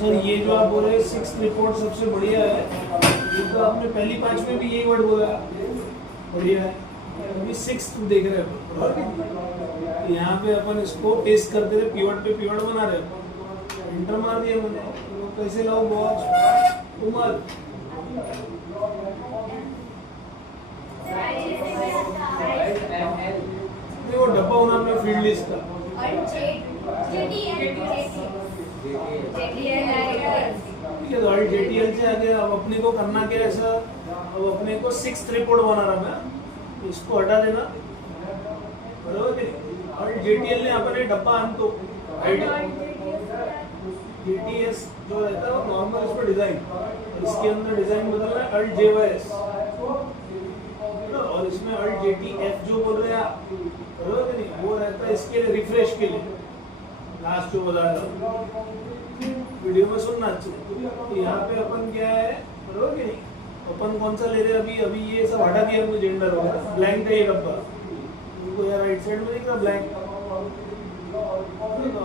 Sir ये जो आप बोल रहे हैं 6th रिपोर्ट सबसे बढ़िया है, ये तो आपने पहली 5 में भी यही वर्ड बोला, बढ़िया है। अभी 6th देख रहे हैं, तो यहाँ पे अपन इसको टेस्ट करते रहे, पीवट पे पीवट बना रहे हैं, इंटर मार दिया मैंने, तो कैसे लाओ बॉक्स उमर वो डब्बा होना अपने फील्ड लिस्ट का। ठीक है, तो JTL से आगे अब अपने को करना क्या है सर, अब अपने को 6th रिपोर्ट बना रहा मैं, इसको हटा देना बरोबर कि नहीं। और JTL ने अपन डब्बा आन तो JTS जो रहता है वो नॉर्मल इसमें डिजाइन, और इसके अंदर डिजाइन बदलना है Alt JYS, और इसमें Alt JTF जो बोल रहे हैं आप बरोबर कि नहीं, वो रहता है इसके लिए रिफ्रेश के लिए, लास्ट जो बता रहा हूँ वीडियो में सुनना चाहिए। तो यहाँ पे अपन क्या है बरोबर कि नहीं, अपन कौन सा ले रहे हैं अभी ये सब हटा दिया हमने, जेंडर वगैरह, ब्लैंक है ये डब्बा, इनको यार राइट साइड में दिख रहा ब्लैंक। तो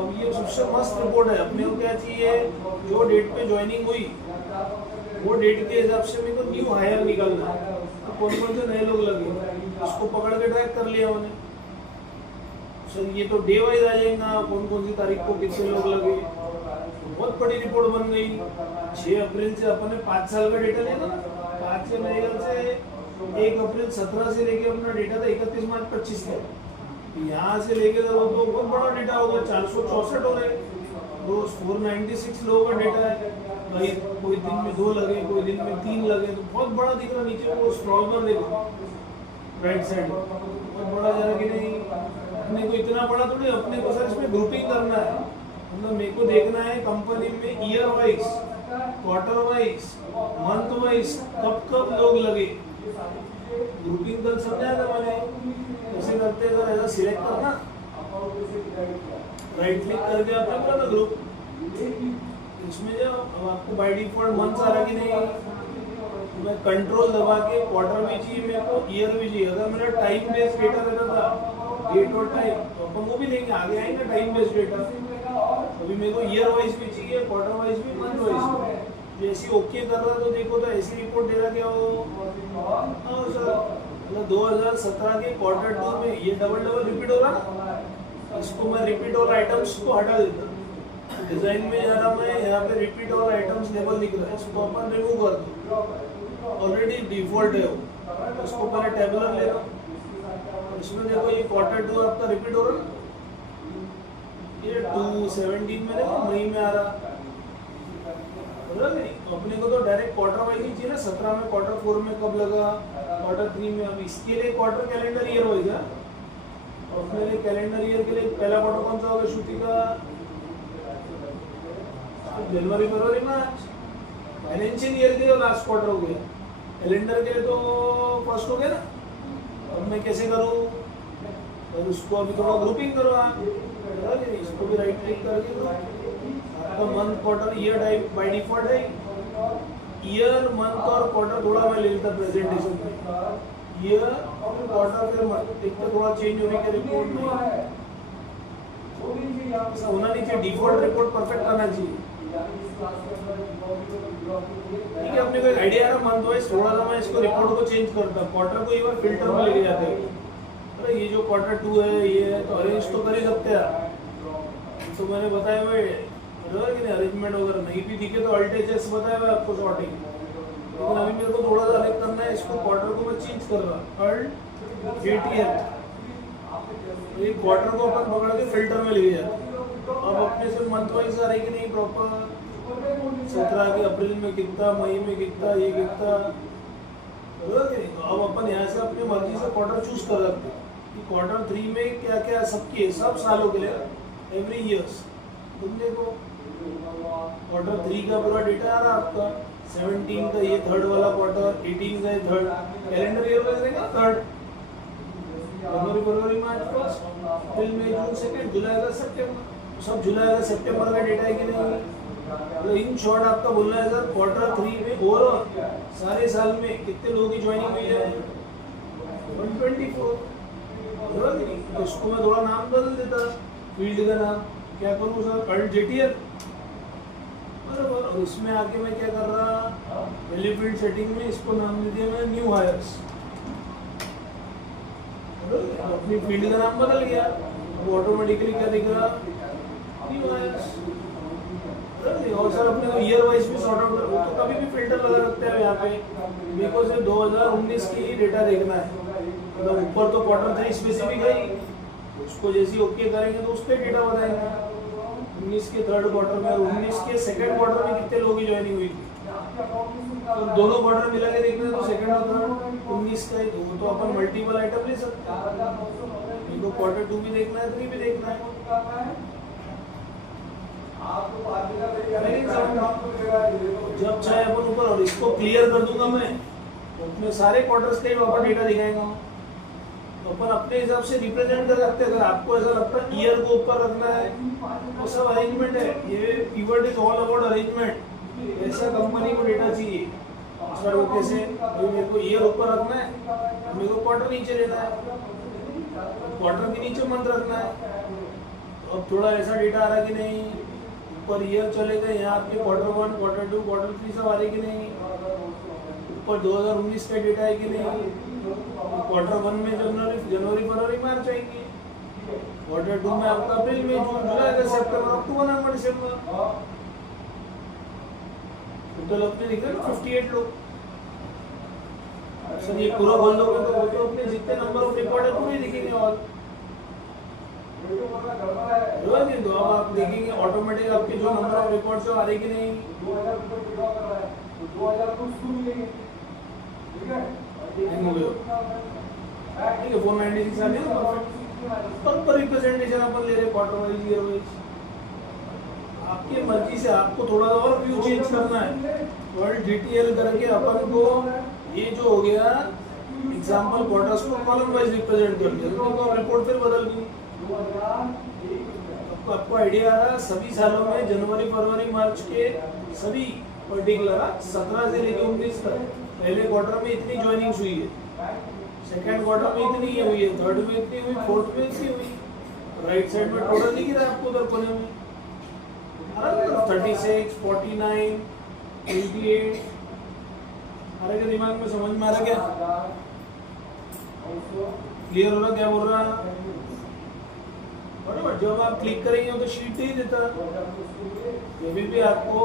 अब ये सबसे मस्त रिपोर्ट है, अपने को क्या चाहिए, जो डेट पे ज्वाइनिंग हुई वो डेट के हिसाब से मेरे को न्यू हायर निकलना है, तो कौन कौन से नए लोग लगे उसको पकड़ के ट्रैक कर लिया मैंने सर। ये तो डे वाइज आ जाएगा, कौन कौन सी तारीख को कितने लोग लगे, बहुत बड़ी रिपोर्ट बन गई। 6 अप्रैल से अपन ने 5 साल का डेटा लेना, 5 से मेरे ख्याल से 1 अप्रैल 17 से लेके अपना डेटा था 31 मार्च 25 तक, यहाँ से लेके तो बहुत बड़ा डेटा होगा, 464 हो गए, रोज 496 लोगों का डेटा है भाई, कोई दिन में 2 लगे, कोई दिन में 3 लगे, तो बहुत बड़ा दिख रहा। नीचे वो स्क्रॉल पर देखो राइट साइड, बहुत बड़ा जा रहा कि नहीं, अपने को इतना बड़ा थोड़ी, अपने को सर इसमें ग्रुपिंग करना है, मतलब मेरे को देखना है कंपनी में year wise, quarter wise, month wise कब कब लोग लगे, ग्रुपिंग कर समझाया था मैंने, कैसे करते हैं, ऐसा सिलेक्ट करना, राइट क्लिक करके आपने बोला ना ग्रुप, इसमें जो अब आपको बाय डिफॉल्ट मंथ आ रहा कि नहीं, मैं कंट्रोल दबा के क्वार्टर भी चाहिए मेरे को, ईयर भी चाहिए। अगर मेरा टाइम बेस्ड डेटा रहता था, डेट और टाइम, तो अपन वो भी लेंगे, आगे आएंगे टाइम बेस्ड डेटा। अभी मेरे को ईयर वाइज भी चाहिए, क्वार्टर वाइज भी, मंथ वाइज भी। जैसे ओके कर रहा तो देखो तो ऐसी रिपोर्ट दे रहा क्या हो सर, मतलब 2017 के क्वार्टर 2 में ये डबल रिपीट हो रहा ना, इसको मैं रिपीट और आइटम्स को हटा देता, डिजाइन में जा रहा मैं, यहाँ पे रिपीट और आइटम्स लेवल दिख रहा है, इसको अपन रिमूव कर दो, ऑलरेडी डिफॉल्ट है वो, इसको पहले टेबुलर ले लो, इसमें देखो ये क्वार्टर 2 आपका रिपीट हो रहा है, ये 2/17 में देखो मई में आ रहा, अपने को तो डायरेक्ट क्वार्टर वाइज ही चाहिए ना, 17 में, क्वार्टर 4 में कब लगा, क्वार्टर 3 में। अब इसके लिए क्वार्टर कैलेंडर ईयर वाइज है, और अपने लिए कैलेंडर ईयर के लिए पहला क्वार्टर कौन सा होगा श्रुति का, जनवरी फरवरी मार्च, फाइनेंशियल ईयर के लिए लास्ट क्वार्टर हो गया, कैलेंडर के लिए तो फर्स्ट हो गया ना। अब मैं कैसे करूँ, और उसको अभी थोड़ा ग्रुपिंग करो आप, इसको भी राइट क्लिक करके आपका month quarter year type by default है, ईयर मंथ और क्वार्टर थोड़ा मैं ले लेता प्रेजेंटेशन में, ईयर क्वार्टर फिर मंथ, एक तो थोड़ा चेंज होने के रिपोर्ट में होना नहीं चाहिए, डिफॉल्ट रिपोर्ट परफेक्ट आना चाहिए। ठीक है, अपने को एक आइडिया है मंथ वाइज, थोड़ा सा मैं इसको रिपोर्ट को चेंज करता, क्वार्टर को एक बार फिल्टर में लेके जाते हैं, अरे ये जो क्वार्टर 2 है ये है, तो अरेंज तो कर ही सकते हैं, तो मैंने बताया हुआ कि अरेंजमेंट वगैरह नहीं भी दिखे तो Alt H बताया हुआ आपको सॉर्टिंग, लेकिन अभी मेरे को थोड़ा सा अलग करना है, इसको क्वार्टर को मैं चेंज कर रहा, Alt JTL, ये क्वार्टर को अपन पकड़ के फिल्टर में ले जाते, अब अपने से मंथ वाइज आ रही कि नहीं प्रॉपर, 17 के अप्रैल में कितना, मई में कितना, ये कितना, अब अपन यहाँ से अपनी मर्जी से क्वार्टर चूज कर सकते हैं कि क्वार्टर 3 में क्या क्या सबके सब सालों के लिए एवरी ईयर्स, तुम देखो क्वार्टर 3 का पूरा डेटा आ रहा आपका, 17 का ये थर्ड वाला क्वार्टर, 18 का ये थर्ड, कैलेंडर ईयर वाइज रहेगा थर्ड, जनवरी फरवरी मार्च फर्स्ट, अप्रैल मई जून सेकंड, जुलाई अगस्त सितंबर, सब जुलाई अगस्त सितंबर का डेटा है कि नहीं। तो इन शॉर्ट आपका बोलना है सर, क्वार्टर 3 में ओवरऑल सारे साल में कितने लोगों की ज्वाइनिंग हुई है, 124, तो इसको मैं थोड़ा नाम बदल देता, फील्ड का नाम क्या करूँ सर, Alt JTL, बराबर। और इसमें आके मैं क्या कर रहा, वैल्यू फील्ड सेटिंग में इसको नाम दे दिया मैंने न्यू हायर्स। अपनी फील्ड का नाम बदल गया, अब ऑटोमेटिकली क्या दिख रहा, न्यू हायर्स। और सर अपने को ईयर वाइज भी सॉर्ट आउट कर, तो कभी भी फिल्टर लगा सकते हैं यहाँ पे। मेरे को सिर्फ 2019 की डेटा देखना है, मतलब ऊपर तो क्वार्टर 3 स्पेसिफिक है ही, उसको जैसे ओके करेंगे तो उस पर डेटा बताएंगे 19 के थर्ड क्वार्टर में और 19 के सेकंड क्वार्टर में कितने लोगों की ज्वाइनिंग हुई थी। तो दोनों क्वार्टर मिला के देखना है तो सेकंड और थर्ड 19 का ही, तो अपन मल्टीपल आइटम ले सकते हैं। इनको क्वार्टर 2 भी देखना है, 3 भी देखना है। जब चाहे अपन ऊपर, और इसको क्लियर कर दूंगा मैं, तो अपने सारे क्वार्टर्स के ऊपर डेटा दिखाएगा, तो अपन अपने हिसाब से रिप्रेजेंट कर सकते हैं। अगर आपको ऐसा लगता है ईयर को ऊपर रखना है तो सब अरेंजमेंट है, ये pivot is all about arrangement. ऐसा कंपनी को डेटा चाहिए सर, वो कैसे, मेरे को ईयर ऊपर रखना है, मेरे को क्वार्टर नीचे लेना है, क्वार्टर के नीचे मंथ रखना है। तो अब थोड़ा ऐसा डेटा आ रहा कि नहीं, ऊपर ईयर चलेगा, यहाँ आपके क्वार्टर 1, क्वार्टर 2, क्वार्टर 3 सब आ रहे कि नहीं, ऊपर 2019 का डेटा है कि नहीं, क्वार्टर 1 में जनवरी फरवरी मार्च आएंगे, क्वार्टर 2 में आपका अप्रैल मई जून जुलाई अगस्त सितंबर अक्टूबर नवंबर दिसंबर। टोटल अपने दिख रहे 58 लोग। सर ये पूरा बोल दोगे तो वो तो अपने जितने नंबर ऑफ रिकॉर्ड है पूरे दिखेंगे। और तो अब आप देखेंगे ऑटोमेटिक आपके जो नंबर ऑफ रिकॉर्ड्स आ रहे कि नहीं। ठीक है 496 आ गया, पर रिप्रेजेंटेशन अपन ले रहे क्वार्टर वाइज ईयर वाइज। आपकी मर्जी से आपको थोड़ा सा और व्यू चेंज करना है, वर्ल्ड डिटेल करके अपन को ये जो हो गया एग्जांपल क्वार्टर्स को कॉलम वाइज रिप्रेजेंट कर दिया, तो रिपोर्ट फिर बदल गई। आपको आइडिया आ रहा, सभी सालों में जनवरी फरवरी मार्च के सभी पर्टिकुलर 17 से लेकर 19 तक पहले क्वार्टर में इतनी ज्वाइनिंग्स हुई है, सेकंड क्वार्टर में इतनी हुई है, थर्ड में इतनी हुई, फोर्थ में इतनी हुई। राइट साइड में टोटल दिख रहा है आपको उधर कोने में 36, 49, 28। अरे के दिमाग में समझ में आ रहा क्या, क्लियर हो रहा क्या बोल रहा है? बराबर। जब आप क्लिक करेंगे तो शीट ही देता, कभी भी आपको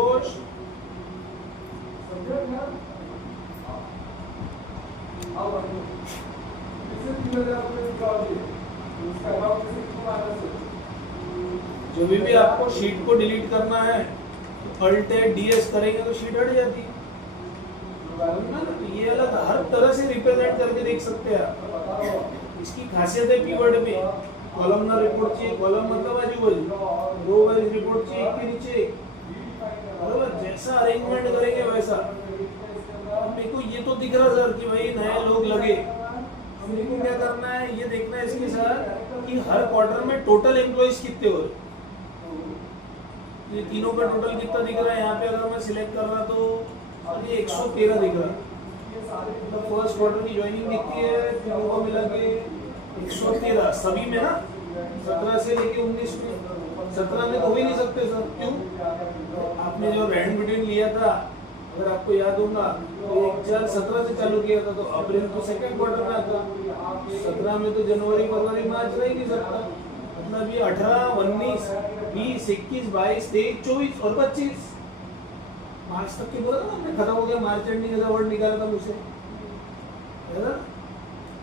जब भी आपको शीट को डिलीट करना है तो अल्ट DS करेंगे तो शीट हट जाती है। ये अलग हर तरह से रिप्रेजेंट करके देख सकते हैं आप। इसकी खासियत है कीवर्ड में कॉलमनर रिपोर्ट चाहिए, कॉलम मतलब आजू बाजू, रो वाइज रिपोर्ट चाहिए एक के नीचे, बराबर। जैसा अरेंजमेंट करेंगे वैसा। मेरे को ये तो दिख रहा सर कि भाई नए लोग लगे, मेरे को क्या करना है ये देखना है इसके साथ कि हर क्वार्टर में टोटल एम्प्लॉइज कितने हो। ये तीनों का टोटल कितना दिख रहा है यहाँ पे, अगर मैं सिलेक्ट कर रहा तो ये 113 दिख रहा है। तो फर्स्ट क्वार्टर की ज्वाइनिंग दिखती है, तीनों को मिला के 113 सभी में ना, 17 से लेके 19 में। 17 में तो हो ही नहीं सकते सर, क्यों? आपने जो रैंड बिटवीन लिया था, अगर आपको याद होगा तो 1/4/17 से चालू किया था, तो अप्रैल तो सेकंड क्वार्टर में आता, 17 में तो जनवरी फरवरी मार्च रह ही नहीं सकता। मतलब ये 18, 19, 20, 21, 22, 23, 24 और 25 मार्च तक के बोला था ना, खत्म हो गया मार्च एंडिंग ऐसा वर्ड निकाला था मुझसे, है ना?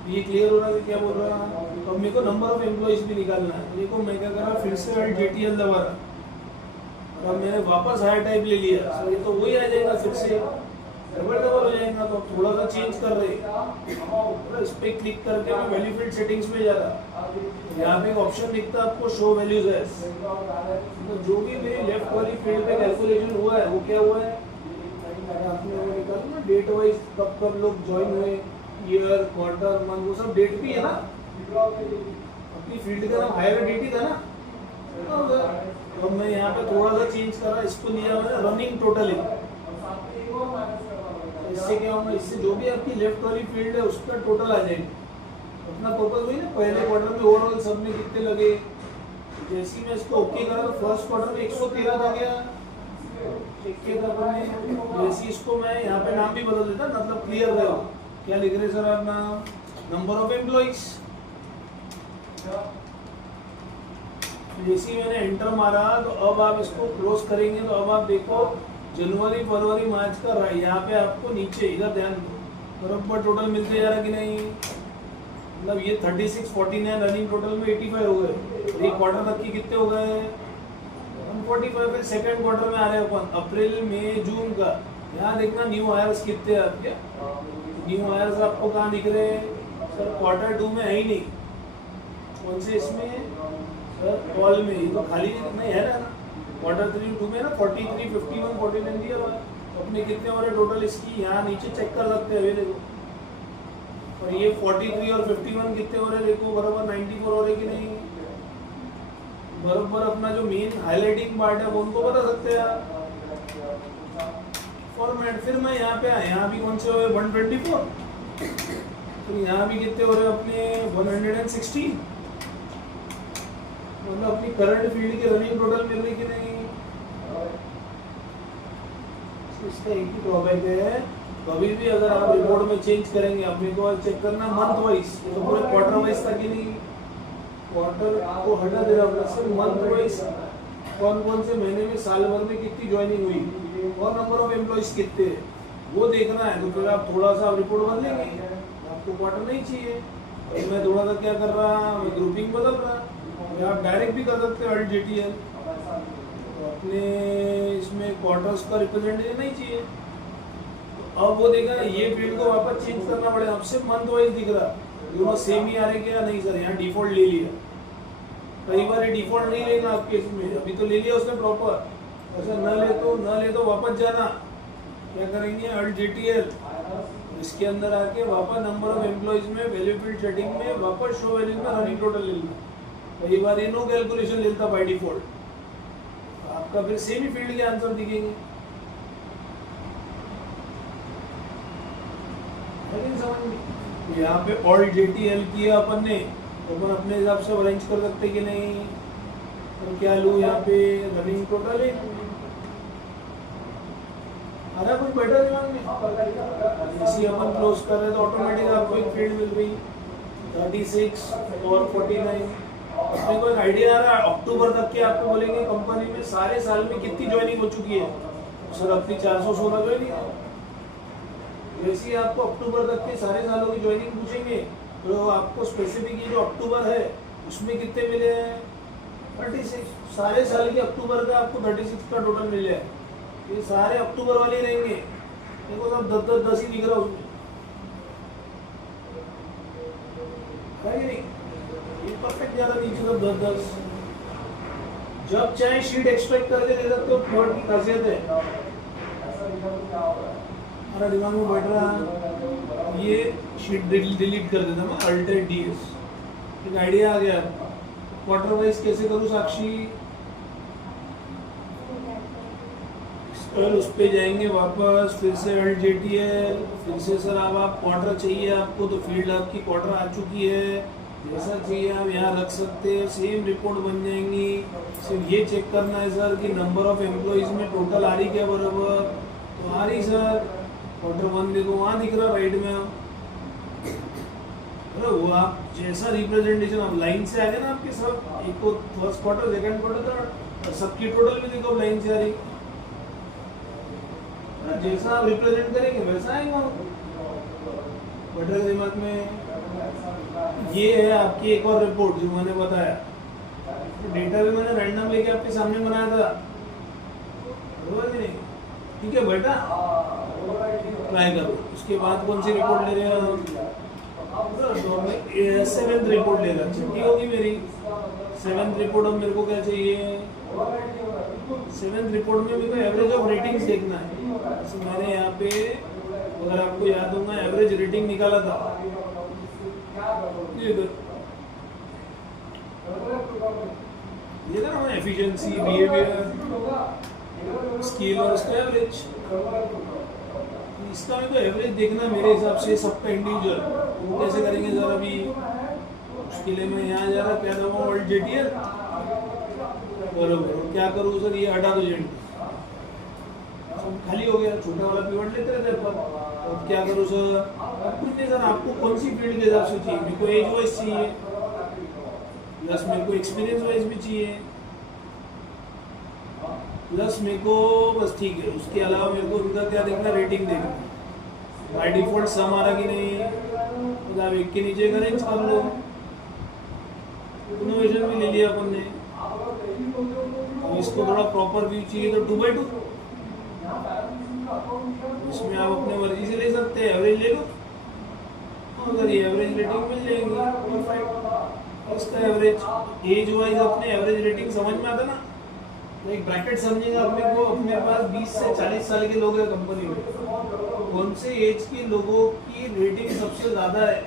ये क्लियर हो रहा है क्या बोल रहा है? तो मेरे को नंबर ऑफ एम्प्लॉइज भी निकालना है। देखो मैं क्या कर रहा, फिर से DTL दबा रहा, और मैंने वापस हायर टाइप ले लिया, सर ये तो वही आ जाएगा, फिर से डबल हो जाएगा। तो थोड़ा सा चेंज कर रहे, इस पे क्लिक करके मैं वैल्यू फील्ड सेटिंग्स में जा रहा, यहाँ पे एक ऑप्शन दिखता है आपको शो वैल्यूज एज। तो जो भी मेरी लेफ्ट वाली फील्ड पे कैलकुलेशन हुआ है वो क्या हुआ है, आपने वो निकाला ना डेट वाइज, कब कब लोग ज्वाइन हुए, ईयर, क्वार्टर, मंथ, वो सब डेट भी है ना। अपनी फील्ड का नाम हायर डेटी था ना। तो मैं यहाँ पे थोड़ा सा चेंज कर रहा, इसको लिया मैंने रनिंग टोटलिंग। इससे क्या होगा, इससे जो भी आपकी लेफ्ट वाली फील्ड है उसका टोटल आ जाएगा। अपना पर्पस वही ना, पहले क्वार्टर में ओवरऑल सब में कितने लगे। जैसे मैं इसको ओके करा तो फर्स्ट क्वार्टर में 113 आ गया, चेक किया था अपन ने। जैसे इसको मैं यहाँ पे नाम भी बदल देता, मतलब क्लियर रहे हो। क्या लिख रहे सर आप नाम? Number of employees. जैसे ही मैंने एंटर मारा तो अब आप इसको क्लोज करेंगे तो अब आप देखो जनवरी फरवरी मार्च का यहाँ पे आपको नीचे इधर ध्यान दो बराबर टोटल मिलते जा रहा कि नहीं। मतलब ये 36 49 रनिंग टोटल में 85 हो गए। एक क्वार्टर तक की कितने हो गए? 145। फिर सेकेंड क्वार्टर में आ रहे हैं अपन अप्रैल मई जून का। यहाँ देखना न्यू हायर्स कितने हैं आपके। न्यू हायर्स आपको कहाँ दिख रहे हैं सर? क्वार्टर 2 में है ही नहीं। कौन से इसमें सर? कॉल में। ये तो खाली नहीं है ना। क्वार्टर 3 2 में ना 43 51 49 दिया हुआ है। अपने कितने हो रहे टोटल इसकी यहाँ नीचे चेक कर सकते हैं। अभी देखो और ये 43 और 51 कितने हो रहे देखो बराबर 94 हो रहे कि नहीं। बराबर अपना जो मेन हाईलाइटिंग पार्ट है वो उनको बता सकते हैं आप। फॉर्मेट फिर मैं यहाँ पे यहाँ भी कौन से हो रहे 124। तो यहाँ भी कितने हो रहे अपने 116। मतलब अपनी करंट फील्ड की रनिंग टोटल मिल रही कि नहीं। इसका एक ही ड्रॉबैक है, कभी भी अगर आप रिपोर्ट में चेंज करेंगे अपने को चेक करना मंथ वाइज। तो पूरे क्वार्टर वाइज था कि नहीं। क्वार्टर को हटा दे रहा सर। मंथ वाइज कौन कौन से महीने में साल भर में कितनी ज्वाइनिंग हुई और नंबर ऑफ एम्प्लॉइज कितने वो देखना है। तो फिर आप थोड़ा सा रिपोर्ट बदलेंगे। आपको क्वार्टर नहीं चाहिए तो मैं थोड़ा सा क्या कर रहा, मैं ग्रुपिंग बदल रहा। या आप डायरेक्ट भी कर सकते हो अल्ट जेटीएल। तो अपने इसमें क्वार्टर्स का रिप्रेजेंटेशन नहीं चाहिए। तो अब वो देखा ये फील्ड को वापस चेंज करना पड़ेगा। अब सिर्फ मंथ वाइज दिख रहा, दोनों सेम ही आ रहे क्या? नहीं सर, यहाँ डिफॉल्ट ले लिया। कई बार ये डिफॉल्ट नहीं लेगा आपके इसमें। अभी तो ले लिया उसने प्रॉपर। ऐसा न ले तो वापस जाना। क्या करेंगे अल्ट जेटीएल इसके अंदर आके वापस नंबर ऑफ एम्प्लॉइज में वैल्यू फील्ड सेटिंग में वापस शो वैल्यू में रनिंग टोटल ले लेना। कई बार ये नो कैलकुलेशन लेता बाय डिफॉल्ट। आपका फिर सेम ही फील्ड के आंसर दिखेंगे। लेकिन समझ में यहाँ पे ऑल्ट जेटीएल किया अपन ने तो अपन अपने हिसाब से अरेंज कर सकते कि नहीं। तो क्या लूँ यहाँ पे रनिंग टोटल है। अरे कुछ बेटर दिमाग में इसी अपन क्लोज कर रहे तो ऑटोमेटिक आपको एक फील्ड मिल रही 36 और 49। अपने को एक आइडिया आ रहा है अक्टूबर तक के आपको बोलेंगे कंपनी में सारे साल में कितनी ज्वाइनिंग हो चुकी है। सर अपनी 416 ज्वाइनिंग है। वैसे ही आपको अक्टूबर तक के सारे सालों की ज्वाइनिंग पूछेंगे तो आपको स्पेसिफिक ये जो अक्टूबर है उसमें कितने मिले हैं 36। सारे साल के अक्टूबर का आपको 36 का टोटल मिले है। ये सारे अक्टूबर वाले रहेंगे। देखो सब 10 ही दिख रहा उसमें है कि नहीं। ये परफेक्ट ज़्यादा नीचे सब 10 जब चाहे शीट एक्सट्रैक्ट करके दे सकते हो। प्योर की खासियत है। हमारा दिमाग में बैठ रहा ये शीट डिलीट कर देता मैं अल्टर डीएस। एक आइडिया आ गया। क्वार्टर वाइज कैसे करूँ साक्षी। उस पे जाएंगे वापस फिर से अल्ट जेटीएल फिर से सर अब आप क्वार्टर चाहिए आपको तो फील्ड आपकी क्वार्टर आ चुकी है। जैसा चाहिए आप यहाँ रख सकते हैं। सेम रिपोर्ट बन जाएंगी। सिर्फ ये चेक करना है सर कि नंबर ऑफ एम्प्लॉइज में टोटल आ रही क्या बराबर। तो आ रही सर क्वार्टर 1 देखो वहाँ दिख रहा राइट में। अरे वो आप जैसा रिप्रेजेंटेशन आप लाइन से आ गए ना आपके सब एक को first quarter second quarter third सबकी टोटल भी देखो लाइन से आ रही। जैसा आप रिप्रेजेंट करेंगे वैसा आएगा बटर के दिमाग में। ये है आपकी एक और रिपोर्ट जो मैंने बताया। तो डेटा भी मैंने रैंडम लेके आपके सामने बनाया था बराबर कि नहीं। ठीक है बेटा ट्राई करो। उसके बाद कौन सी रिपोर्ट ले रहे हो हम 7th रिपोर्ट ले रहा। छुट्टी होगी मेरी 7th रिपोर्ट। अब मेरे को क्या चाहिए 7th रिपोर्ट में मेरे को एवरेज ऑफ रेटिंग्स देखना है। तो मैंने यहाँ पे अगर आपको याद होगा एवरेज रेटिंग निकाला था ये था ना एफिशिएंसी बिहेवियर स्किल और इसका एवरेज। इसका मेरे को एवरेज देखना मेरे हिसाब से सबका इंडिविजुअल। वो कैसे करेंगे सर अभी उसके लिए मैं यहाँ जा रहा क्या दूंगा ऑल्ट जेटीएल बरोबर। क्या करूँ सर ये हटा दो जेंट सब खाली हो गया, छोटा वाला पिवट लेते रहते अपन। अब क्या करूँ सर? अब कुछ नहीं सर, आपको कौन सी फील्ड के हिसाब से चाहिए? मेरे को एज वाइज चाहिए, प्लस मेरे को एक्सपीरियंस वाइज भी चाहिए, प्लस मेरे को बस ठीक है, उसके अलावा मेरे को उनका क्या देखना, रेटिंग देखना, बाय डिफॉल्ट सम आ रहा कि नहीं, तो आप एक के नीचे का रेंज कर लो। इनोवेशन भी ले लिया अपन ने, इसको थोड़ा प्रॉपर व्यू चाहिए तो 2x2, इसमें आप अपने मर्जी से ले सकते हैं, एवरेज ले लो, अगर ये एवरेज रेटिंग मिल जाएगी परफेक्ट। इसका एवरेज एज वाइज अपने एवरेज रेटिंग समझ में आता ना, तो एक ब्रैकेट समझेगा अपने को, अपने पास 20 से 40 साल के लोग हैं कंपनी में, कौन से एज के लोगों की रेटिंग सबसे ज्यादा है,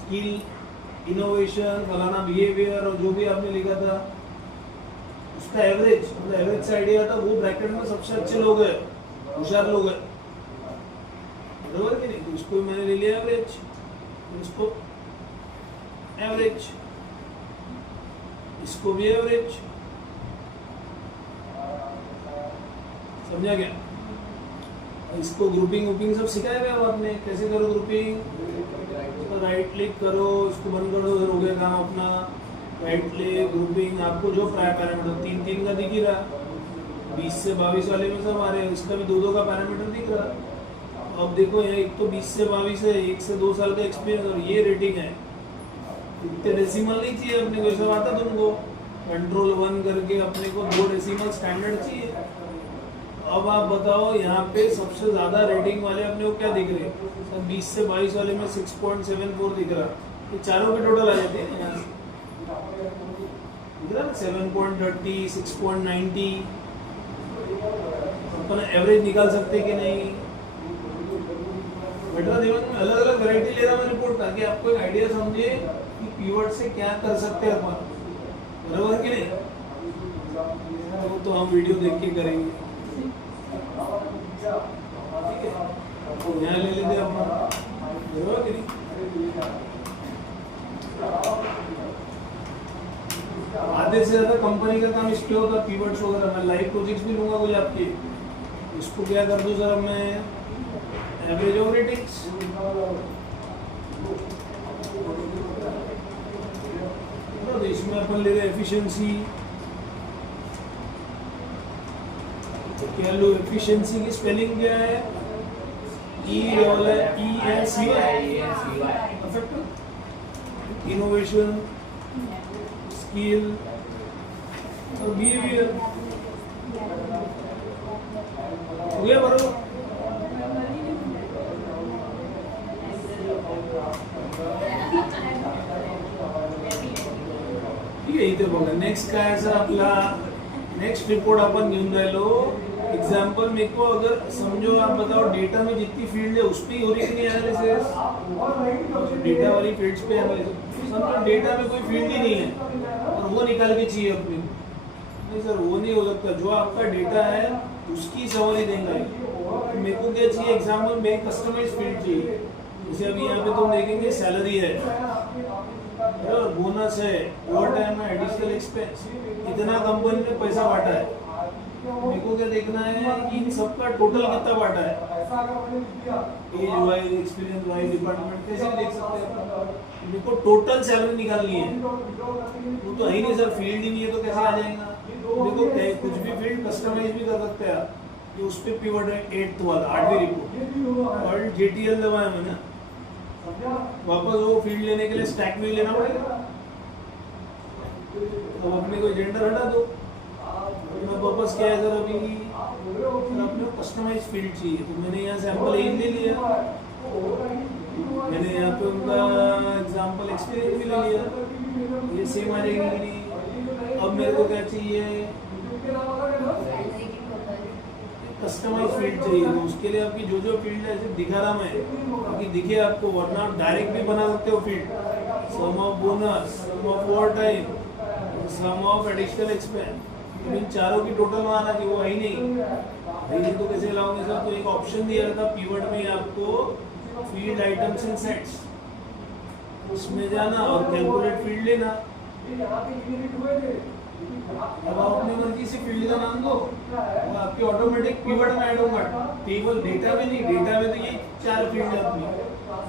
स्किल, इनोवेशन, फलाना बिहेवियर और जो भी आपने लिखा था उसका एवरेज, मतलब एवरेज से आइडिया था, वो ब्रैकेट में सबसे अच्छे लोग हैं, होशियार लोग हैं, बराबर कि नहीं? तो इसको मैंने ले लिया एवरेज, इसको एवरेज, इसको भी एवरेज, समझा क्या? इसको ग्रुपिंग वुपिंग सब सिखाया गया आपने, कैसे करो ग्रुपिंग, राइट क्लिक करो, इसको बंद कर दो, हो गया काम अपना। राइट क्लिक, ग्रुपिंग, आपको जो पैरामीटर 3-3 का दिख ही रहा, 20 से 22 वाले में सब आ रहे हैं, इसका भी 2-2 का पैरामीटर दिख रहा। अब देखो यहाँ एक तो 20 से 22 है, 1 से 2 साल का एक्सपीरियंस, और ये रेटिंग है, इतने डेसिमल नहीं चाहिए अपने को, सब आता तुमको, कंट्रोल 1 करके अपने को 2 डेसिमल स्टैंडर्ड चाहिए। अब आप बताओ यहाँ पे सबसे ज्यादा रेटिंग वाले अपने को क्या दिख रहे हैं? सर 20 से 22 वाले में 6.74 दिख रहा, ये चारों के टोटल आ जाते हैं यहाँ से, दिख रहा ना, 7.30, 6.90, अपन एवरेज निकाल सकते कि नहीं? बेटा दिमाग में अलग अलग वैरायटी ले रहा हूँ रिपोर्ट, ताकि आपको एक आइडिया समझे कि कीवर्ड से क्या कर सकते हैं अपन, बराबर कि नहीं? तो हम वीडियो देख के करेंगे, ठीक है? यहाँ ले लेते हैं अपना, बराबर कि नहीं? आधे से ज्यादा कंपनी का काम इस पे होता है, कीवर्ड्स वगैरह। मैं लाइव प्रोजेक्ट्स भी लूंगा कुछ आपके, इसको क्या कर दूं सर मैं, एवरेज ऑफ रेटिंग्स, तो इसमें अपन ले रहे एफिशिएंसी, तो क्या लो, एफिशिएंसी की स्पेलिंग क्या है? ENCY, perfect. इनोवेशन, स्किल और बिहेवियर, हो गया बराबर? ठीक आहे, इथे बघा नेक्स्ट काय आहे आपला, नेक्स्ट रिपोर्ट अपन घेऊन राहिलो। एग्जाम्पल मेरे को अगर समझो, आप बताओ डेटा में जितनी फील्ड है उस पर ही हो रही है एनालिसिस, डेटा वाली फील्ड्स पे एनालिसिस, समझो डेटा में कोई फील्ड ही नहीं है और वो निकाल के चाहिए अपनी, नहीं सर वो नहीं हो सकता, जो आपका डेटा है उसकी समरी देंगे। मेरे को क्या चाहिए, एग्जाम्पल में कस्टमाइज फील्ड चाहिए, जैसे अभी यहाँ पे तुम देखेंगे सैलरी है, बोनस है, ओवर टाइम है, एडिशनल एक्सपेंस, इतना कंपनी ने पैसा बांटा है, मेरे को क्या देखना है कि इन सबका टोटल कितना बांटा है, age wise, experience wise, department, कैसे देख सकते हैं? मेरे को टोटल सैलरी निकालनी है, वो तो है ही नहीं सर, फील्ड ही नहीं है तो कैसे आ जाएगा? देखो कुछ भी फील्ड कस्टमाइज भी कर सकते हैं आप, कि उस पे पिवट है 8th वाला 8वीं रिपोर्ट, और JTL दबाया मैंने, वापस वो फील्ड लेने के लिए स्टैक में लेना पड़ेगा। अब अपने को जेंडर हटा दो, मैं वापस क्या है सर, अभी अपने को कस्टमाइज फील्ड चाहिए, तो मैंने यहाँ सैंपल एज ले लिया, मैंने यहाँ पे उनका एग्जाम्पल एक्सपीरियंस भी ले लिया, ये सेम आ जाएगी कि नहीं? अब मेरे को क्या चाहिए, कस्टमाइज फील्ड चाहिए, तो उसके लिए आपकी जो जो फील्ड है ऐसे दिखा रहा मैं, ताकि दिखे आपको, वरना आप डायरेक्ट भी बना सकते हो field, some of bonus, some of overtime, some of additional expense, इन चारों की टोटल में आना चाहिए, वो है ही नहीं तो कैसे लाओगे सर? तो एक ऑप्शन दिया था कीवर्ड में आपको, फील्ड आइटम्स इन सेट्स, उसमें जाना और कैलकुलेट फील्ड लेना, अब आप अपनी मर्जी से फील्ड का नाम दो और आपकी ऑटोमेटिक पिवट में ऐड होगा। टेबल डेटा में नहीं, डेटा में तो ये 4 फील्ड है अपनी,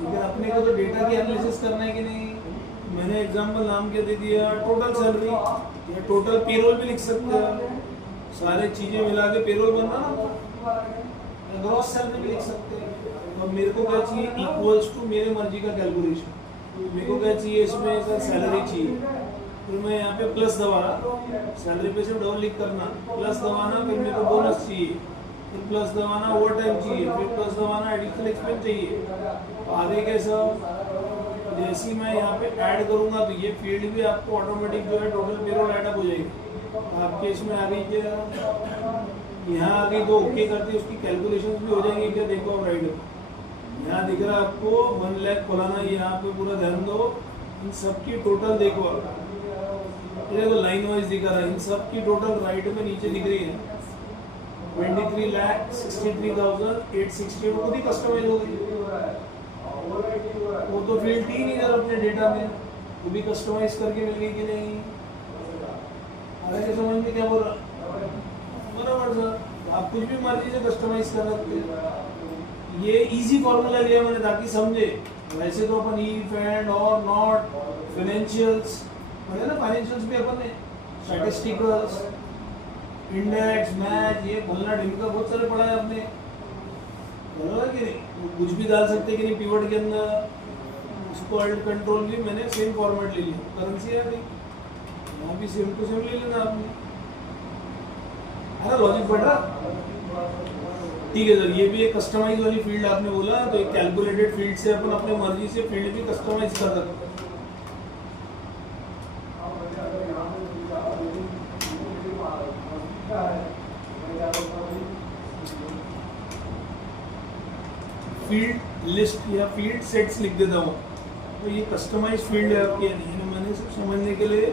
लेकिन अपने को तो डेटा की एनालिसिस करना है कि नहीं। मैंने एग्जांपल नाम क्या दे दिया, टोटल सैलरी या टोटल पेरोल भी लिख सकते हैं, सारे चीजें मिला के पेरोल बनना ना, ग्रॉस सैलरी भी लिख सकते हैं। अब मेरे को क्या चाहिए, इक्वल्स टू मेरे मर्जी का कैलकुलेशन। मेरे को क्या चाहिए इसमें सर, सैलरी चाहिए, फिर मैं यहाँ पे प्लस दबाना, सैलरी पे से डबल क्लिक करना, प्लस दबाना, फिर मेरे को बोनस चाहिए, फिर प्लस दबाना, ओवर टाइम चाहिए, फिर प्लस दबाना, एडिशनल एक्सपेंस चाहिए। आगे कैसा, जैसे ही मैं यहाँ पे ऐड करूंगा तो ये फील्ड भी आपको ऑटोमेटिक जो है टोटल पेरोल ऐड अप हो जाएगी। आपके इसमें आ गई क्या, यहाँ आ गई तो ओके करती है, उसकी कैलकुलेशन भी हो जाएंगी। क्या देखो आप राइट यहाँ दिख रहा है आपको 1 लाख खुलाना, यहाँ पे पूरा ध्यान दो, इन सब की टोटल देखो आप, ये तो लाइन वाइज दिखा रहा है, इन सब की टोटल राइट में नीचे दिख रही है 23,63,860, वो खुद ही कस्टमाइज हो गई। वो तो फील्ड थी नहीं जरा अपने डेटा में, वो भी कस्टमाइज करके मिल गई कि नहीं। आगे समझ में क्या बोल रहा, बराबर सर, आप कुछ भी मर्जी से कस्टमाइज कर सकते हैं। ये इजी फॉर्मूला लिया मैंने ताकि समझे। वैसे तो अपन इफ एंड और नॉट, फाइनेंशियल्स पढ़े ना, फाइनेंशियल्स भी अपन ने, स्टैटिस्टिकल्स, इंडेक्स, मैच, ये बोलना ढिमका बहुत सारे पढ़ा है आपने, बोला कि नहीं। कुछ भी डाल सकते कि नहीं पिवट के अंदर, इसको अल्ट कंट्रोल भी मैंने सेम फॉर्मेट ले लिया, करेंसी आ गई, यहाँ भी सेम टू सेम ले लेना आपने। अरे लॉजिक पढ़ रहा, ठीक है सर। ये भी एक कस्टमाइज वाली फील्ड आपने बोला, तो एक कैलकुलेटेड फील्ड से अपन अपने मर्जी से फील्ड भी कस्टमाइज कर सकते हैं। फील्ड लिस्ट या फील्ड सेट्स लिख देता हूँ, तो ये कस्टमाइज फील्ड है आपके। मैंने सब समझने के लिए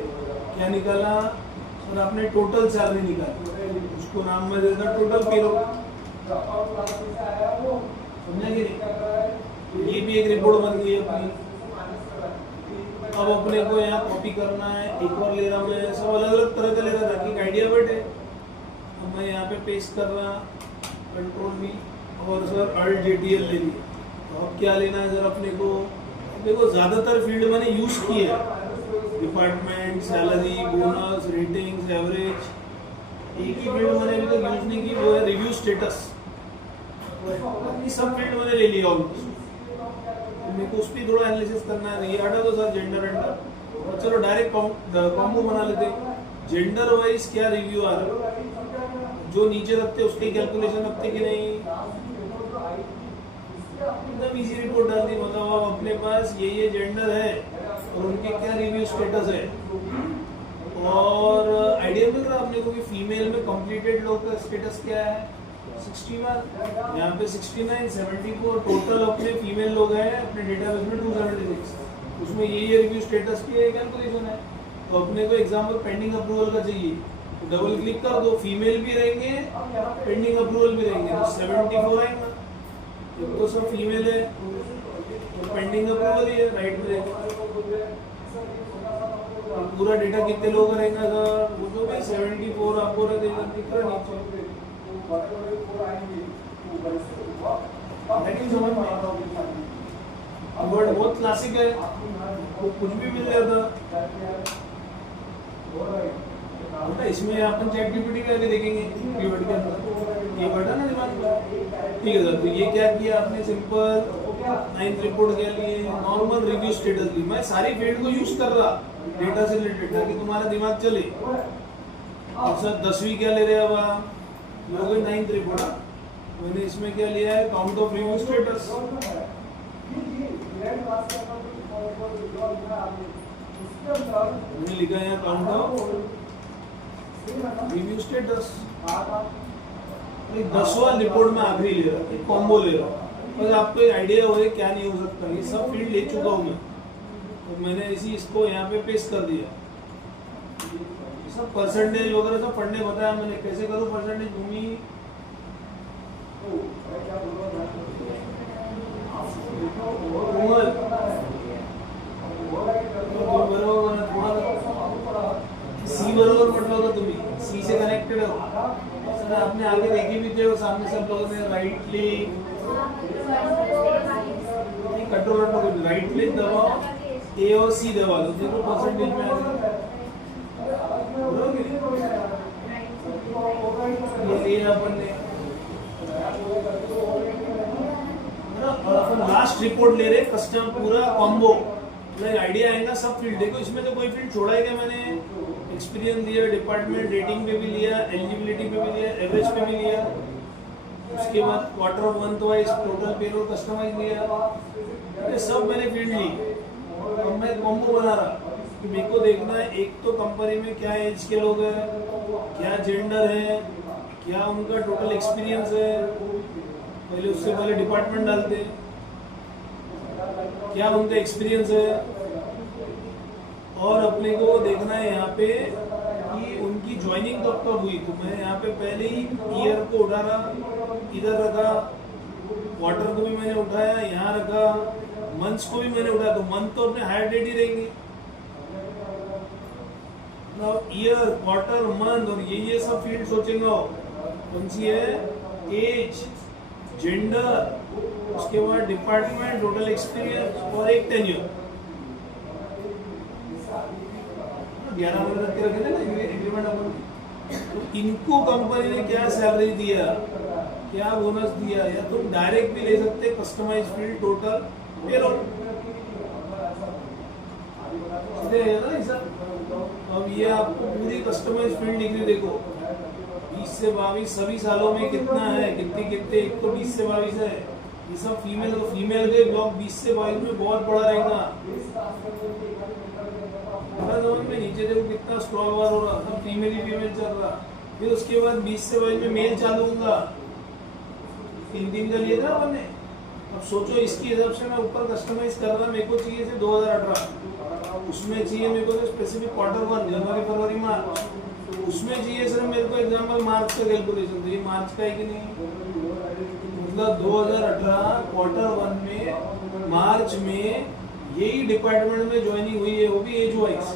क्या निकाला सर, आपने टोटल सैलरी निकाली, उसको नाम में देता टोटल पेरोल, समझा कि नहीं। ये भी एक रिपोर्ट बन गई अपनी। अब अपने को यहाँ कॉपी करना है, एक और ले रहा मैं, सब अलग अलग तरह का ले रहा ताकि एक आइडिया बैठे। अब मैं यहाँ पे पेस्ट कर रहा, कंट्रोल भी, और सर अल्ट JTL ले लिया। तो अब क्या लेना है सर अपने को, देखो ज्यादातर फील्ड मैंने यूज की है, department, salary, bonus, ratings, average. एक ही फील्ड मैंने अभी तक यूज नहीं की, वो है रिव्यू स्टेटस। सब फील्ड मैंने ले लिया ऑलमोस्ट, मेरे को उस पर थोड़ा एनालिसिस करना है। ये हटा दो सर जेंडर एंटर, और चलो डायरेक्ट कॉम्बो बना लेते। जेंडर वाइज क्या रिव्यू आ रहा है, जो नीचे रखते उसकी कैलकुलेशन रखते कि नहीं, एकदम इजी रिपोर्ट डाल दी। मतलब अब अपने पास ये जेंडर है और उनके क्या रिव्यू स्टेटस है, और आइडिया मिल रहा है अपने को कि फीमेल में कंप्लीटेड लोग का स्टेटस क्या है 61, यहाँ पे 69, 74 टोटल अपने फीमेल लोग हैं अपने डेटाबेस में 276, उसमें ये रिव्यू स्टेटस की कैलकुलेशन है। तो अपने को एग्जाम्पल पेंडिंग अप्रूवल का चाहिए, तो डबल क्लिक कर दो, फीमेल भी रहेंगे पेंडिंग अप्रूवल भी रहेंगे, तो 74 आएगा। तो सब फीमेल है तो पेंडिंग अप्रूवल ही है, राइट में पूरा डेटा कितने लोग रहेंगे सर, वो तो भाई 74 आपको रहेगा दिख रहा नीचे। लेकिन समझ में वर्ड बहुत क्लासिक है, वो कुछ भी मिल जाता। इसमें अपन चैट जीपीटी का भी देखेंगे कीवर्ड के अंदर, ये वर्ड है ना दिमाग में, ठीक है सर। तो ये क्या किया आपने, सिंपल 9th रिपोर्ट के लिए नॉर्मल रिव्यू स्टेटस ली। मैं सारी फील्ड को यूज कर रहा डेटा से रिलेटेड ताकि तुम्हारा दिमाग चले। अब सर 10वीं क्या ले रहे, अब ये हो गई 9th रिपोर्ट, मैंने इसमें क्या लिया है, काउंट ऑफ रिव्यू स्टेटस। मैंने लिखा है काउंट ऑफ रिव्यू स्टेटस। 10वां रिपोर्ट में आखिरी ले रहा, एक कॉम्बो ले रहा, बस आपको एक आइडिया हो क्या नहीं हो सकता। ये सब फील्ड ले चुका हूँ मैं, तो मैंने इसी इसको यहाँ पे पेस्ट कर दिया। सब परसेंटेज वगैरह सब पढ़ने बताया मैंने, कैसे करूँ परसेंटेज भूमि, सी बरोबर म्हटलं होतं तुम्ही, सी से कनेक्टेड हो सर. आपने आगे देखी भी थे और सामने सब लोगों ने right click control right click दबाओ, ए और सी दबा दो, देखो परसेंटेज में आ गया. ये लिया अपन ने और अपन लास्ट रिपोर्ट ले रहे कस्टम पूरा कॉम्बो. आइडिया आएगा सब फील्ड. देखो इसमें तो कोई फील्ड छोड़ा है क्या मैंने? एक्सपीरियंस दिया, डिपार्टमेंट रेटिंग पे भी लिया, एलिजिबिलिटी पे भी लिया, एवरेज पे भी लिया. उसके बाद quarter of month wise total payroll customise लिया. ये सब मैंने फील्ड ली. अब मैं कॉम्बो बना रहा कि मेरे को देखना है एक तो कंपनी में क्या एज के लोग हैं, क्या जेंडर है, क्या उनका टोटल एक्सपीरियंस है. पहले उससे पहले डिपार्टमेंट डालते हैं, क्या उनका एक्सपीरियंस है. और अपने को देखना है यहाँ पे कि उनकी ज्वाइनिंग कब कब हुई. तो मैं यहाँ पे पहले ही ईयर को उठा रहा, इधर रखा, क्वार्टर को भी मैंने उठाया, यहाँ रखा, मंथ्स को भी मैंने उठाया. तो मंथ तो अपने हायर डेट ही रहेंगे. ईयर, क्वार्टर, मंथ और ये सब फील्ड सोचेंगे. कौन सी है? एज, जेंडर, उसके बाद डिपार्टमेंट, टोटल एक्सपीरियंस और एक टेन्योर. 11 महीने तक के रखे थे ना एग्रीमेंट अपन. तो इनको कंपनी ने क्या सैलरी दिया, क्या बोनस दिया, या तुम डायरेक्ट भी ले सकते कस्टमाइज फील्ड टोटल पेरोल. अब ये आपको पूरी कस्टमाइज फील्ड डिग्री देखो 20 से 22 सभी सालों में कितना है, कितने कितने. एक तो 20 से 22 है. ये सब फीमेल, तो फीमेल के ब्लॉक 20 से 22 में बहुत बड़ा रहेगा. में नीचे देखो कितना स्क्रॉल बार हो रहा, सब फीमेल ही फीमेल चल रहा. फिर उसके बाद 20 से 22 में मेल चालू होगा. 3 का लिए था हमने. अब सोचो इसके हिसाब से मैं ऊपर कस्टमाइज कर रहा. मेरे को चाहिए थे 2018, उसमें चाहिए मेरे को तो स्पेसिफिक क्वार्टर 1 जनवरी फरवरी मार्च. उसमें चाहिए सर मेरे को एग्जांपल मार्च का कैलकुलेशन. तो ये मार्च का है कि नहीं? मतलब 2018 क्वार्टर 1 में मार्च में यही डिपार्टमेंट में ज्वाइनिंग हुई है, वो भी एज वाइज.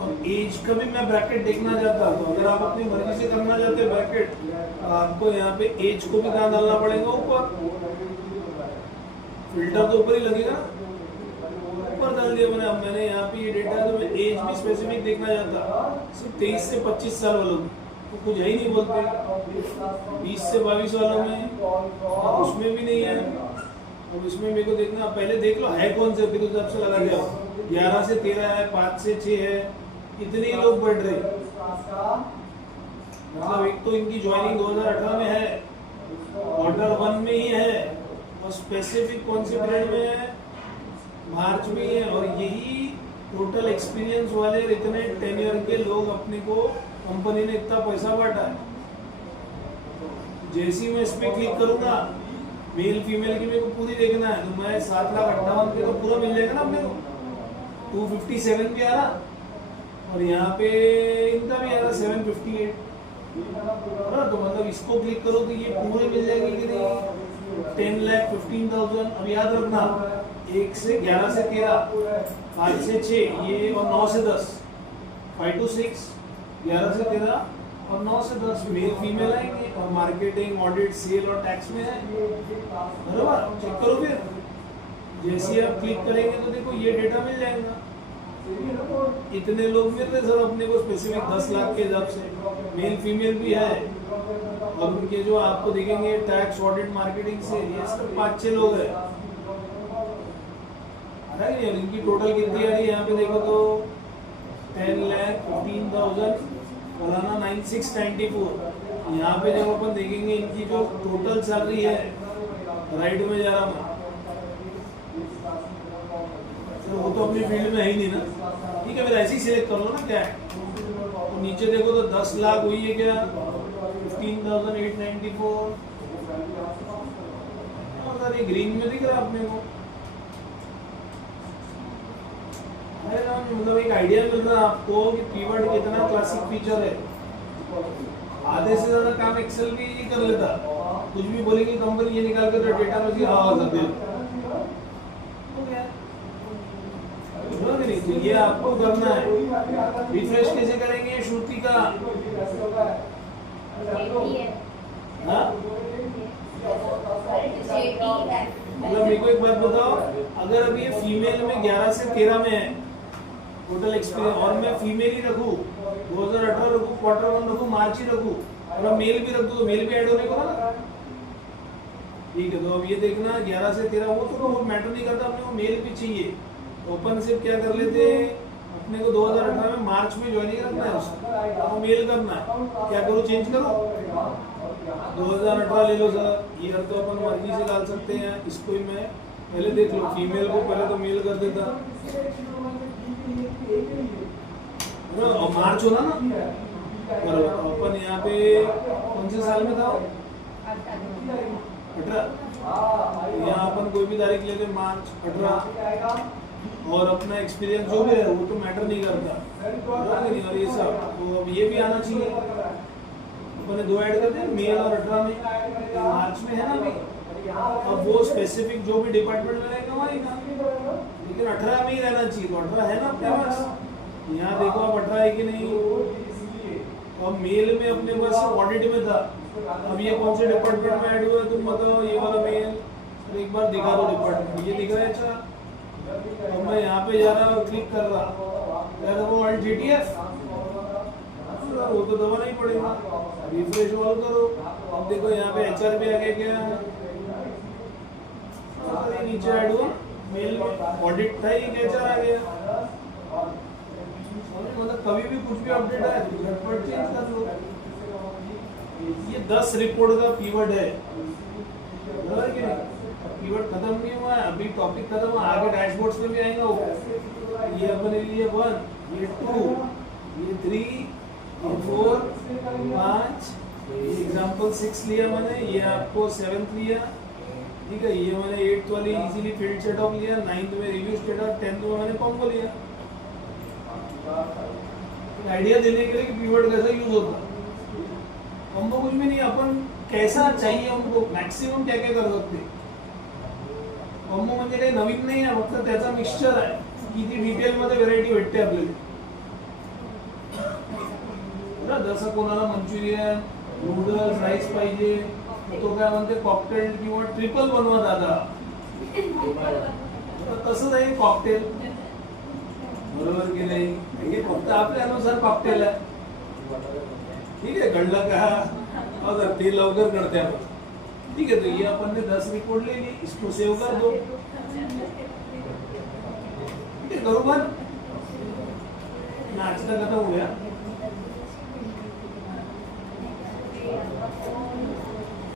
और एज का भी मैं ब्रैकेट देखना चाहता हूँ. अगर आप अपनी मर्जी से करना चाहते हैं ब्रैकेट, तो आपको यहाँ पे एज को भी कहाँ डालना पड़ेगा? ऊपर. फिल्टर तो ऊपर ही लगेगा, ऊपर डाल दिया मैंने. अब मैंने यहाँ पे ये डेटा तो मैं एज भी स्पेसिफिक देखना चाहता. सिर्फ 23 से 25 साल वालों की तो कुछ है ही नहीं बोलते. 20 से 22 वालों में और उसमें भी नहीं है. अब इसमें मेरे को देखना, पहले देख लो है कौन से, फिर उस हिसाब से लगा दिया. 11 से 13 है, 5 से 6 है, इतने ही लोग बढ़ रहे. मतलब एक तो इनकी ज्वाइनिंग 2018 में है, क्वार्टर 1 में ही है, और स्पेसिफिक कौन से पीरियड में है? मार्च में है. और यही टोटल एक्सपीरियंस वाले इतने टेन्योर के लोग अपने को कंपनी ने इतना पैसा बांटा है. जैसे ही मैं इस पे क्लिक करूंगा, मेल फीमेल की मेरे को पूरी देखना है, तो मैं 7,58,000 के तो पूरा मिल जाएगा ना अपने को. 257 भी आ रहा, और यहाँ पे इनका भी आ रहा 758. तो मतलब इसको क्लिक करो तो ये पूरे मिल जाएंगे कि नहीं? 10,15,000. अब याद रखना, 1 से 11 से 13, 5 से 6 ये, और 9 से 10, 5 to 6, 11 से 13 और 9 से 10 मेल फीमेल आएंगे. और मार्केटिंग, ऑडिट, सेल और टैक्स में है. बराबर. चेक करो. फिर जैसे आप क्लिक करेंगे तो देखो ये डेटा मिल जाएगा. इतने लोग मिल रहे सर अपने को स्पेसिफिक 10 लाख के हिसाब से. मेल फीमेल भी है. और उनके जो आपको दिखेंगे टैक्स, ऑडिट, मार्केटिंग से, ये सब 5-6 लोग हैं. इनकी टोटल कितनी आ रही है यहाँ पे देखो तो 10,15,000 फलाना 9694. यहाँ पे जब अपन देखेंगे इनकी जो टोटल सैलरी है, राइट में जा रहा मैं, तो वो तो अपनी फील्ड में है ही नहीं ना. ठीक है, फिर ऐसे ही सिलेक्ट कर लो ना क्या है. तो नीचे देखो तो 10 लाख हुई है क्या? 15,894. और ये ग्रीन में दिख रहा है अपने को. मतलब एक आइडिया मिल रहा है आपको कि कीवर्ड कितना क्लासिक फीचर है. आधे से ज्यादा काम एक्सेल भी कर लेता. कुछ भी बोलेगी कंपनी, ये निकाल कर डेटा में हाँ सकते. तो ये आपको करना है। रिफ्रेश कैसे करेंगे श्रुति का? हाँ? मतलब मेरे को एक बात बताओ, अगर अब ये फीमेल में 11 से 13 में है टोटल एक्सपीरियंस, और मैं फीमेल ही रखूँ, 2018 रखूँ, Q1 रखूँ, मार्च ही रखूँ, और अब मेल भी रख दूँ तो मेल भी ऐड होने को ना। ठीक है, तो अब ये देखना 11 से 13 वो तो मैटर नहीं करता, अपने को मेल भी चाहिए। ओपन सिर्फ क्या कर लेते, अपने को 2018 में मार्च में ज्वाइनिंग रखना है उसको, तो मेल करना है। क्या करो, चेंज करो, 2018 ले लो सर, ईयर तो अपन मर्जी से डाल सकते हैं। इसको ही मैं पहले देख लो, फीमेल को पहले तो मेल कर देता, और मार्च होना ना। और अपन यहाँ पे कौन से साल में था, 18, यहाँ अपन कोई भी तारीख लेते, मार्च 18, और अपना एक्सपीरियंस जो भी है वो तो मैटर नहीं करता। और ये सब तो अब ये भी आना चाहिए, अपने 2 ऐड करते हैं, मेल और 18 में, मार्च में है ना अभी। अब वो स्पेसिफिक जो भी डिपार्टमेंट में रहेगा वहीगा, लेकिन 18 में ही रहना चाहिए। तो 18 है ना अपने पास, यहाँ देखो आप 18 है कि नहीं। अब मेल में अपने पास ऑडिट में था, अब ये कौन से डिपार्टमेंट में ऐड हुआ है तुम बताओ, ये वाला मेल, तो एक बार दिखा दो डिपार्टमेंट, ये दिख रहा है। अच्छा, अब मैं यहाँ पे जा रहा हूँ, क्लिक कर रहा, वो GTF, वो तो दबाना ही पड़ेगा। रिफ्रेश ऑल करो, अब देखो यहाँ पे HR भी आगे क्या है, नीचे ऐड हुआ, मेल में ऑडिट था, ये HR आ गया। मतलब कभी भी कुछ भी अपडेट आए तो झटपट चेंज कर लो। ये 10 रिपोर्ट का कीवर्ड है, बराबर कि नहीं? कीवर्ड खत्म नहीं हुआ है, अभी टॉपिक खत्म हुआ, आगे डैशबोर्ड्स में भी आएगा वो। ये अपने लिए 1, ये 2, ये 3, ये 4, 5, ये एग्जांपल 6 लिया मैंने, ये आपको 7th लिया, ठीक है। ये मैंने 8th वाली इजीली फील्ड सेट ऑफ लिया, 9th में रिव्यू स्टेट ऑफ, 10th में मैंने कॉम्बो लिया। आइडिया देने के लिए कि कीवर्ड कैसा यूज होता है। कॉम्बो कुछ भी नहीं, अपन कैसा चाहिए हमको, मॅक्सिमम क्या क्या कर सकते। कॉम्बो म्हणजे काही नवीन नाही आहे, फक्त त्याचा मिक्सचर आहे, किती डिटेल मध्ये व्हेरायटी भेटते आपल्याला। जसं कोणाला मंचुरियन, नूडल्स, राईस पाहिजे, तो काय म्हणते कॉकटेल किंवा ट्रिपल बनवा दादा, तसंच आहे कॉकटेल, बरोबर की नाही? हे फक्त आपल्या अनुसार कॉकटेल आहे, ठीक है। घडलं का, अगर ते लवकर करते हैं, ठीक है। तो ये अपन ने 10 रिपोर्ट ले ली, इसको सेव कर दो, ठीक है। करो बंद, नाचना खत्म हो गया।